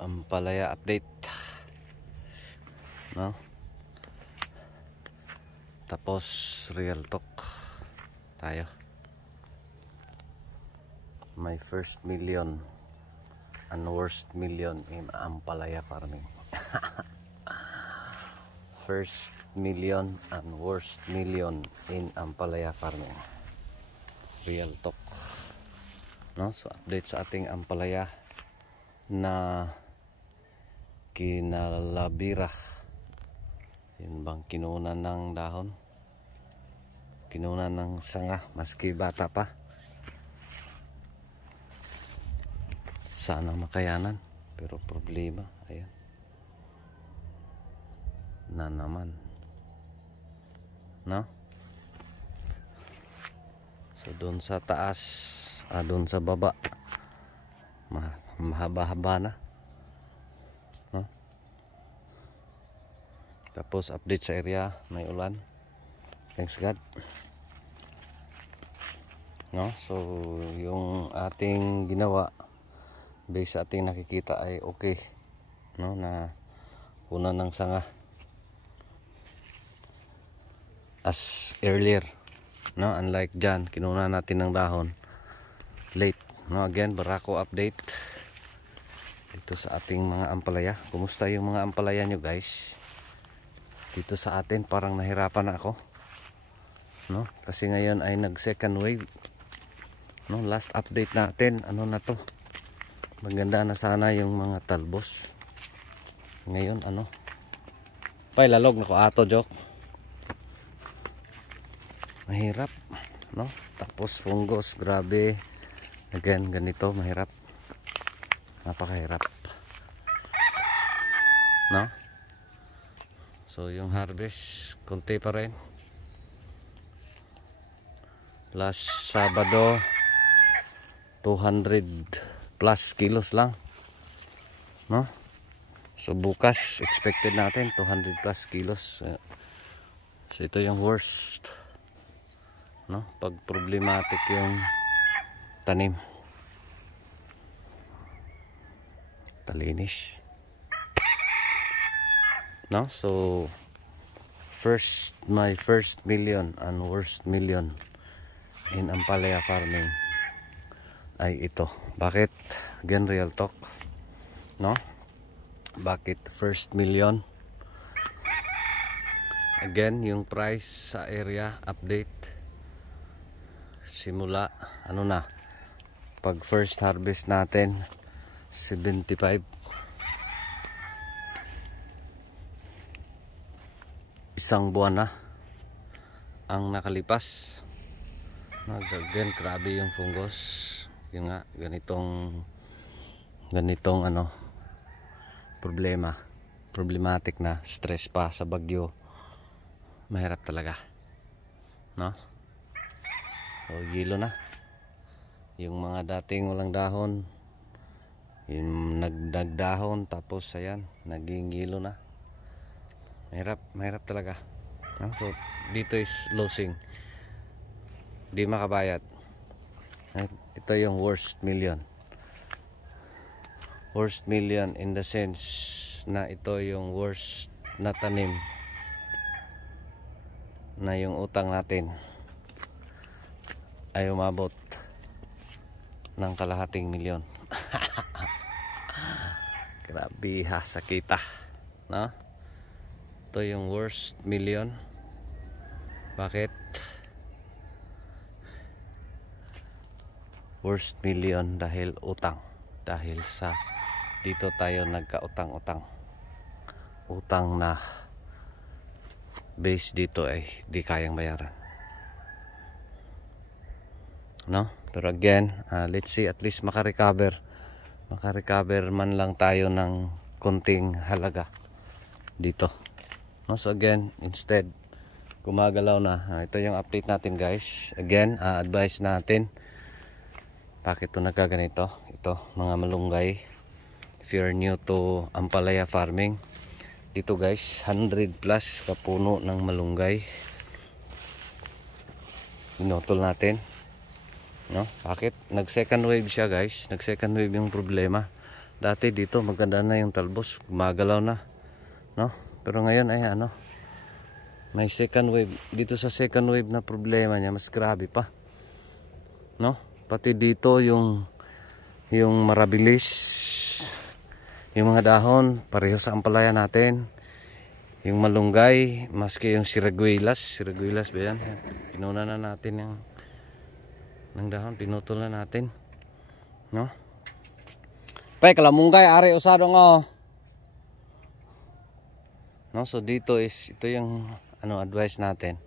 Ampalaya update, no? Tapos real talk tayo. My first million and worst million in ampalaya farming. First million and worst million in ampalaya farming. Real talk, no? So update sa ating ampalaya na kinalabira. Yun bang kinunan ng dahon, kinunan ng sanga maski bata pa. Sana makayanan, pero problema ayan na naman, no? So doon sa taas, doon sa baba mahaba-haba na, no? Tapos update sa area, may ulan, thanks God, no? So yung ating ginawa base sa ating nakikita ay okay, no? Na una ng sanga as earlier, no? Unlike dyan, kinuna natin ng dahon late, no? Again, Barako update dito sa ating mga ampalaya. Kumusta yung mga ampalaya nyo, guys? Dito sa atin parang nahirapan na ako, no? Kasi ngayon ay nag second wave, no? Last update natin, ano na to, maganda na sana yung mga talbos. Ngayon ano, pailalog na ko ato jok, mahirap, no? Tapos fungus, grabe. Again, ganito, mahirap, napakahirap, no? So yung harvest konti pa rin. Last Sabado 200 plus kilos lang, no? So bukas expected natin 200 plus kilos. So ito yung worst, no? Pag problematic yung tanim, talinis, no? So my first million and worst million in ampalaya farming ay ito. Bakit? Again, real talk, no? Bakit first million? Again, yung price sa area update simula ano na, pag first harvest natin 75, isang buwan na ang nakalipas. Again, grabe yung fungus, yun nga, ganitong ano, problematic na, stress pa sa bagyo, mahirap talaga, no? So yelo na yung mga dating walang dahon, yung nagdahon, tapos ayan, naging yelo na. Mahirap talaga, no? So dito is losing, di makabayad. Ito yung worst million in the sense na ito yung worst na tanim, na yung utang natin ay umabot ng kalahating milyon. Grabe ha, sakita, no? Ito yung worst million. Bakit worst million? Dahil utang, dahil sa dito tayo nagkautang-utang, utang na base dito ay di kayang bayaran, no? Pero again, let's see, at least makarecover man lang tayo ng konting halaga dito, no? So again, instead gumagalaw na, ito yung update natin, guys. Again, advice natin, bakit ito nagkaganito, ito mga malunggay. If you're new to ampalaya farming, dito guys, 100 plus kapuno ng malunggay inutol natin, no? Bakit? Nag second wave siya, guys. Nag second wave yung problema. Dati dito maganda na yung talbos, gumagalaw na, no? Pero ngayon ay ano, may second wave. Dito sa second wave na problema niya, mas grabe pa, no? Pati dito yung marabilis, yung mga dahon pareho sa ampalaya natin. Yung malunggay, maski yung siraguilas ba yan? Pinuna na natin yung ng dahon, pinutol na natin, no? Pay kalamunggay ari usado nga, no? So dito is ito yung ano advice natin.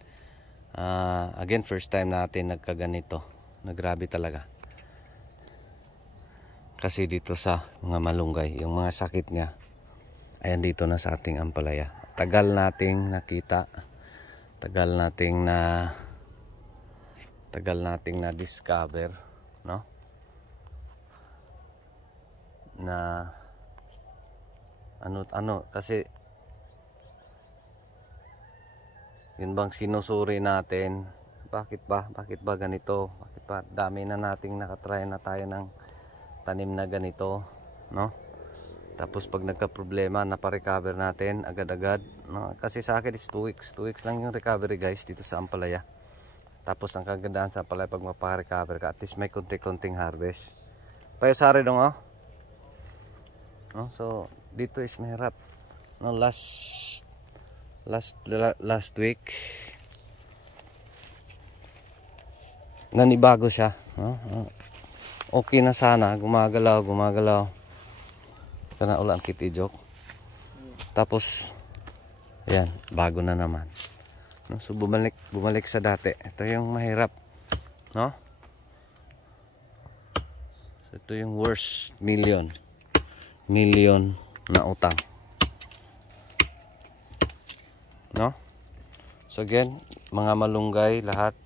Again, first time natin nagkaganito, nagrabe talaga kasi dito sa mga malunggay, yung mga sakit niya ayan dito na sa ating ampalaya. Tagal nating nakita, tagal nating na discover, no? Na ano kasi yun bang sinusuri natin, bakit ba ganito, bakit ba dami na nating nakatry na tayo ng tanim na ganito, no? Tapos pag nagka-problema napa-recover natin agad-agad, no? Kasi sa akin is 2 weeks lang yung recovery guys dito sa ampalaya. Tapos ang kagandahan sa ampalaya pag mapa-recover ka, at least may konti-konting harvest. Tayo sari dong, oh. No? So dito is mahirap, no? Last week nanibago siya, no? Okay na sana, gumagalaw kana ulan kiti joke. Tapos ayan, bago na naman, no? So bumalik sa dati. Ito yung mahirap, no? So, ito yung worst million na utang, no? So again, mga malunggay lahat,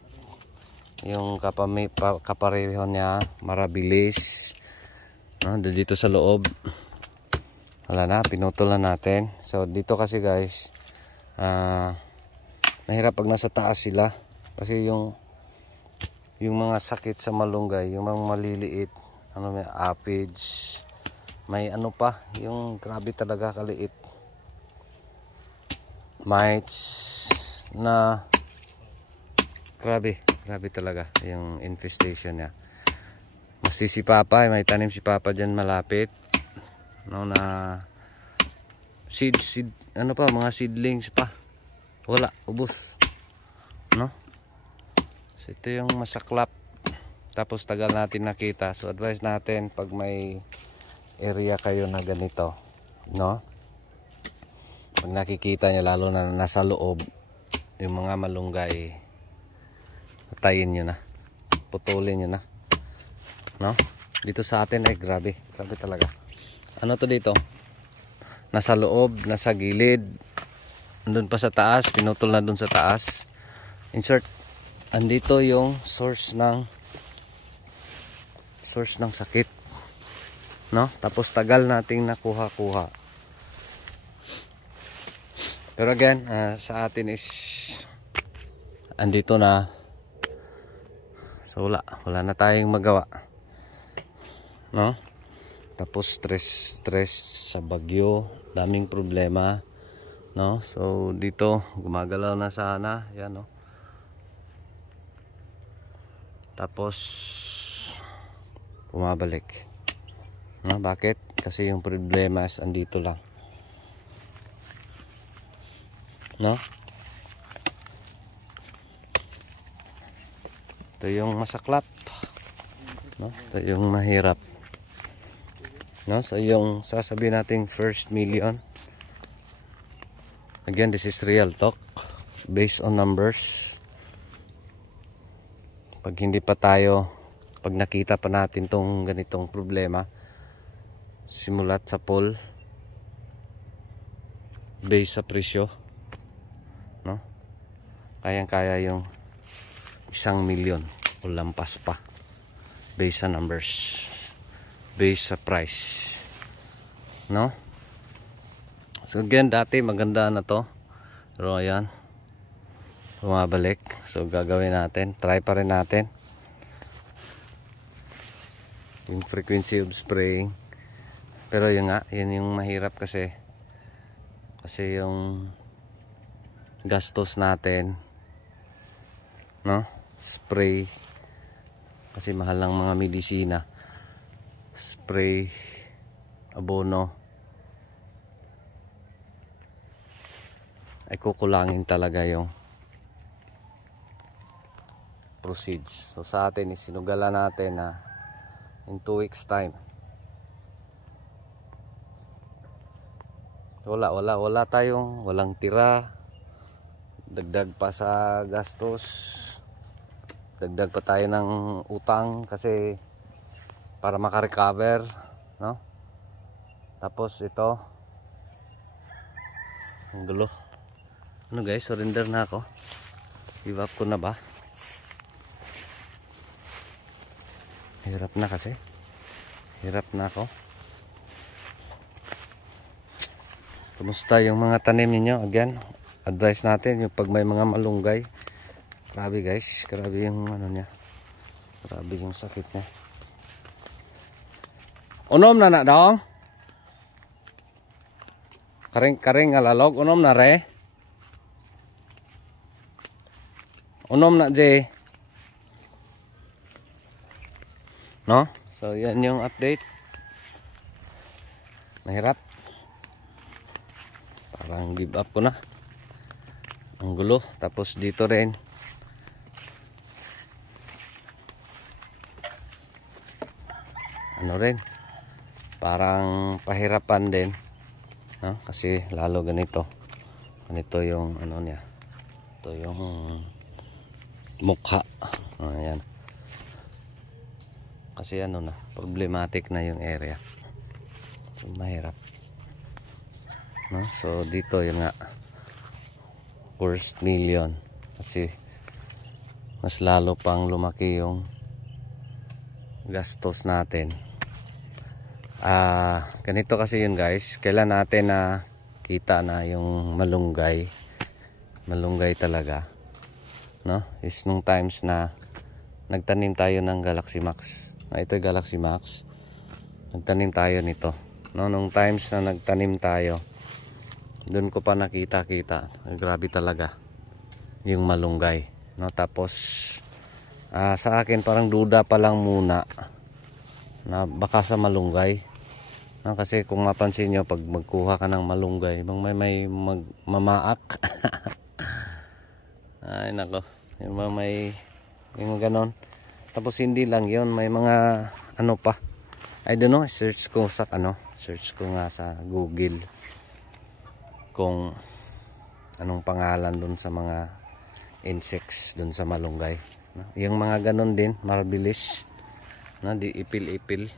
yung kapareho niya marabilis, no? Dito sa loob wala na, pinutol na natin. So dito kasi guys, mahirap pag nasa taas sila kasi yung mga sakit sa malunggay, yung mga maliliit, ano, may aphids, may ano pa, yung grabe talaga kaliit, mites na grabe talaga yung infestation niya. Masti si Papa, may tanim si Papa dyan malapit, no, na seed ano pa, mga seedlings pa, wala, ubos, no? So ito yung masaklap, tapos tagal natin nakita. So advice natin pag may area kayo na ganito, no, pag nakikita nyo, lalo na nasa loob yung mga malunggay, patayin nyo na, putulin nyo na, no? Dito sa atin ay grabe talaga. Ano to dito? Nasa loob, nasa gilid, andun pa sa taas, pinutol na dun sa taas. Insert, andito yung source ng sakit, no? Tapos tagal nating nakuha. Pero again, sa atin is andito na. So wala na tayong magawa, no? Tapos stress sa bagyo, daming problema, no? So dito gumagalaw na sana, yan, no? Tapos bumabalik, no? Bakit? Kasi yung problema is andito lang, no? Ito yung masaklap, no? Ito yung mahirap, no? So yung sasabihin nating first million, again, this is real talk based on numbers. Pag hindi pa tayo, pag nakita pa natin tong ganitong problema, simulat sa poll, base sa presyo, no? Kayang-kaya yung 1 million o lampas pa, based sa numbers, based sa price, no? So again, dati maganda na to, pero ayan, bumabalik. So gagawin natin, try pa rin natin yung frequency of spraying, Pero yun nga, yun yung mahirap kasi yung gastos natin, no? Spray, kasi mahal ng mga medisina, spray, abono, ay kukulangin talaga yung proceeds. So sa atin isinugalan natin na in 2 weeks time wala tayong, walang tira, dagdag pa sa gastos, dagdag pa tayo ng utang kasi para makarecover, no? Tapos ito ang gulo. Ano guys, surrender na ako, give up ko na ba? Hirap na kasi, hirap na ako. Kumusta yung mga tanim ninyo? Again, advice natin yung pag may mga malunggay. Grabe guys, grabe yung ano niya, grabe yung sakit niya. Unom na dong, karing alalog, unom na re, unom na je, no? So yan yung update. Mahirap, parang give up ko na, ang gulo. Tapos dito rin ano rin, parang pahirapan din, no? Kasi lalo ganito yung ano niya, ito yung mukha, ayan, kasi ano na, problematic na yung area, so mahirap, no? So dito yun nga, worst million, kasi mas lalo pang lumaki yung gastos natin. Ganito kasi yun guys, kailan natin na kita na yung malunggay talaga, no? Is nung times na nagtanim tayo ng Galaxy Max, ito yung Galaxy Max, nagtanim tayo nito, no? Nung times na nagtanim tayo, doon ko pa nakita, grabe talaga yung malunggay, no? Tapos sa akin parang duda pa lang muna na baka sa malunggay, no? Kasi kung mapansin nyo, pag magkuha ka ng malunggay, may mamaak ay nako, yung ganon. Tapos hindi lang yon, may mga ano pa, I don't know, search ko nga sa Google kung anong pangalan dun sa mga insects dun sa malunggay, no? Yung mga ganon din, marbilis, no? Di ipil-ipil,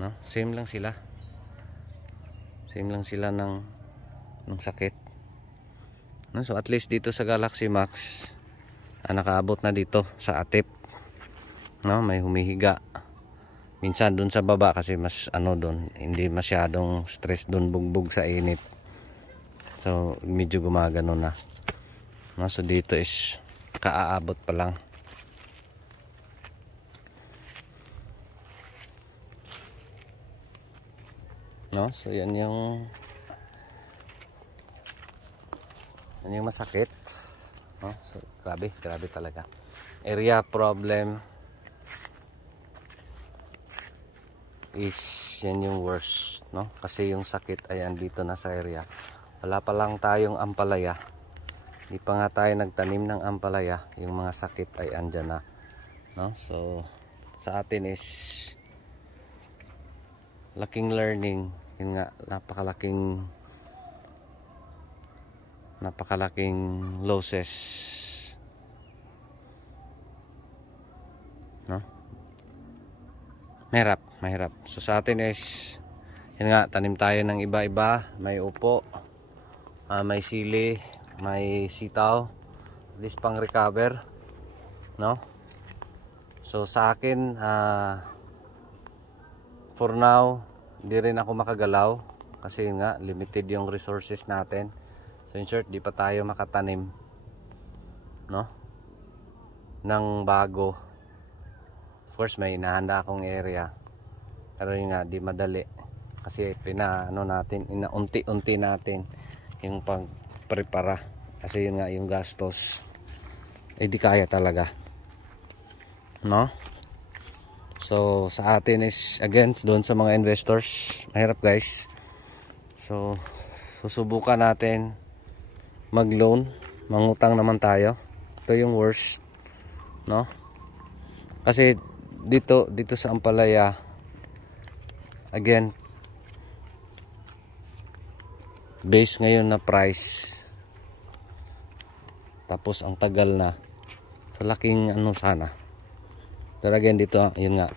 no? Same lang sila ng sakit, no? So at least dito sa Galaxy Max, nakaabot na dito sa atip, no? May humihiga minsan dun sa baba kasi mas ano dun, hindi masyadong stress dun, bugbog sa init, so medyo gumagano na, no? So dito is kaaabot pa lang, no? So yan yung masakit, no? So grabe talaga. Area problem is yan yung worst, no? Kasi yung sakit ay andito na sa area. Wala pa lang tayong ampalaya, di pa nga tayo nagtanim ng ampalaya, yung mga sakit ay andyan na, no? So sa atin is laking learning, yun nga, napakalaking losses, no? Mahirap. So sa atin is yun nga, tanim tayo ng iba-iba, may upo, may sili, may sitaw, at least pang recover, no? So sa akin, for now, hindi rin ako makagalaw kasi nga limited yung resources natin. So in short, di pa tayo makatanim, no? Ng bago. Of course may inahanda akong area, Pero yun nga, di madali. Kasi pinaano natin, inaunti-unti natin yung pagprepara. Kasi yun nga, yung gastos di kaya talaga, no? So sa atin is again, doon sa mga investors, mahirap guys. So susubukan natin mag-loan, mangutang naman tayo. Ito yung worst, no? Kasi dito sa Ampalaya, again, base ngayon na price, tapos ang tagal na, sa laking ano sana. Pero again dito, yun nga,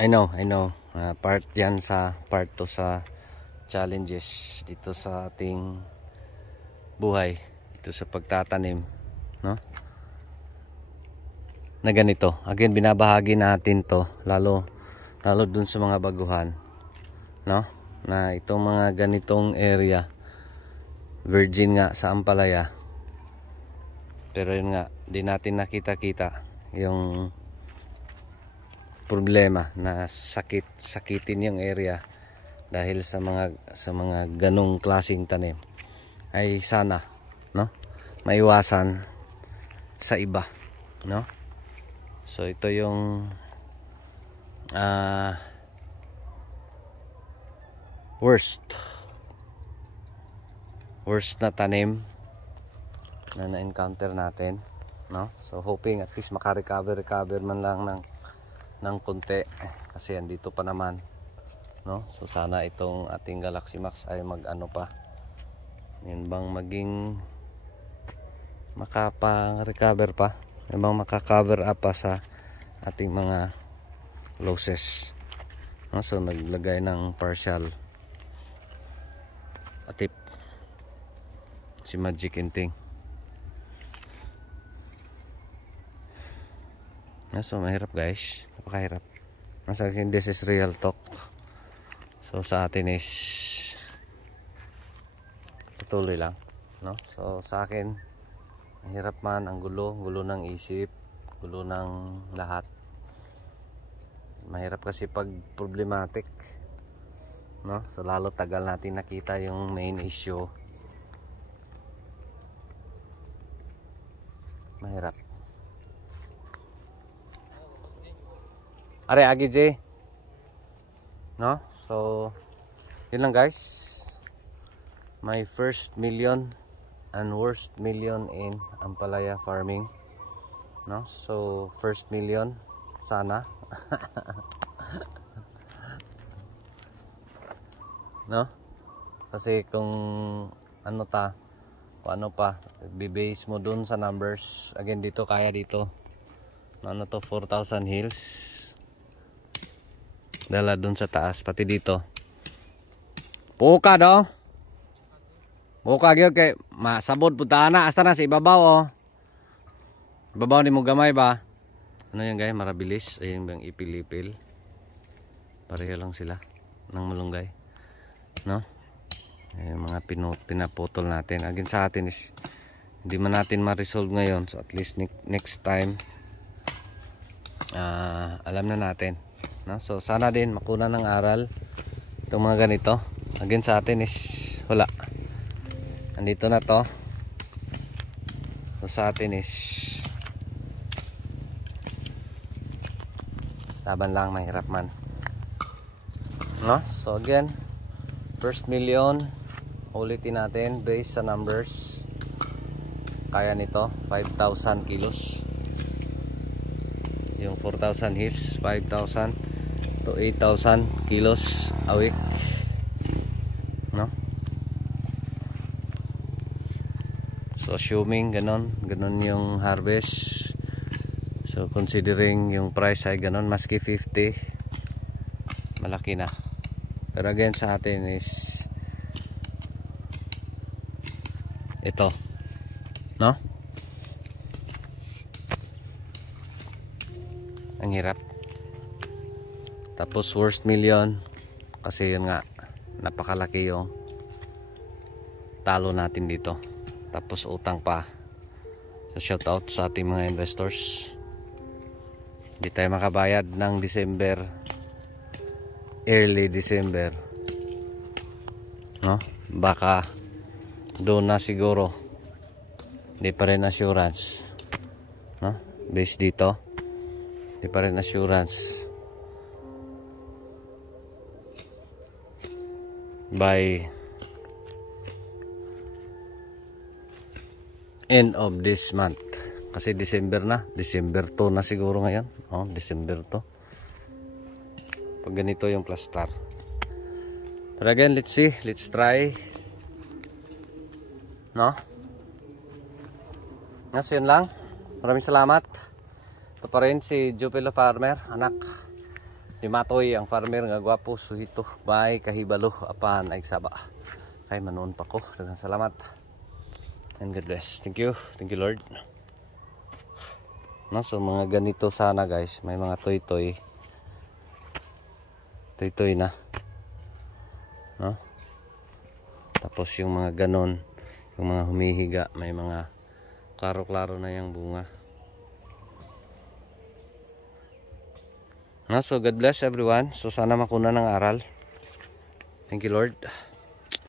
I know, part yan sa part to sa challenges dito sa ating buhay, dito sa pagtatanim, no? Na ganito, again binabahagi natin to, lalo dun sa mga baguhan, no? Na itong mga ganitong area, virgin nga sa Ampalaya, pero yun nga, di natin nakita-kita yung problema na sakitin yung area dahil sa mga ganong klaseng tanim. Ay sana, no, maiwasan sa iba, no? So ito yung worst na tanim na na-encounter natin, no? So hoping at least maka-recover man lang ng konti, kasi andito pa naman, no? So sana itong ating Galaxy Max ay mag-ano pa, yun bang maging makapang-recover pa, yun bang maka-cover up pa sa ating mga losses, no? So naglagay ng partial atip si Magic Inting. So mahirap guys, napakahirap. Sa akin, this is real talk. So sa atin is patuloy lang, no? So sa akin, mahirap man, ang gulo ng isip, gulo ng lahat. Mahirap kasi pag problematic, no? So lalo tagal natin nakita yung main issue. Mahirap. Are agi J, no? So yun lang guys, my first million and worst million in Ampalaya farming, no? So first million sana no? Kasi kung ano pa, bibase mo dun sa numbers, again dito kaya dito, ano to, 4,000 hills, dala dun sa taas, pati dito puka do, puka gyud kay masabod punta na asta na sa ibabaw, oh. Ibabaw ni mo gamay ba, ano yan guys, marabilis, ayun bang ipil-ipil, pareho lang sila ng malunggay, no? Yung mga pinaputol natin, again sa atin is hindi man natin ma-resolve ngayon, so at least next time alam na natin, no? So sana din makuna ng aral itong mga ganito. Again sa atin is wala, andito na to. So sa atin is laban lang, mahirap man, no? So again, first million, ulitin natin based sa numbers, kaya nito 5,000 kilos. Yung 4,000 hills, 5,000 to 8,000 kilos a week, no? So assuming ganon yung harvest, so considering yung price ay ganon, maski 50, malaki na. Pero again sa atin is ito, no? Ang hirap. Tapos worst million, kasi yun nga, napakalaki yung talo natin dito. Tapos utang pa. So shout out sa ating mga investors. Hindi tayo makabayad ng December, early December, no? Baka doon na siguro, hindi pa rin assurance, no? Based dito, hindi pa rin assurance by end of this month. Kasi December na, December 2 na siguro ngayon. Oh, December 2. Pag ganito yung plaster. But again, let's see, let's try. No? So yun lang. Maraming salamat. Ito pa rin si Jupilo Farmer, anak ni Matoy, ang farmer nga gwapo, suhito, may kahibalo apan ay saba. Kay manoon pa ko. Daghang salamat. And God bless. Thank you Lord. No, so mga ganito sana guys, may mga toy-toy na, no? Tapos yung mga ganon, yung mga humihiga, may mga klaro-klaro na yung bunga. No, so God bless everyone. So sana makuna ng aral. Thank you Lord.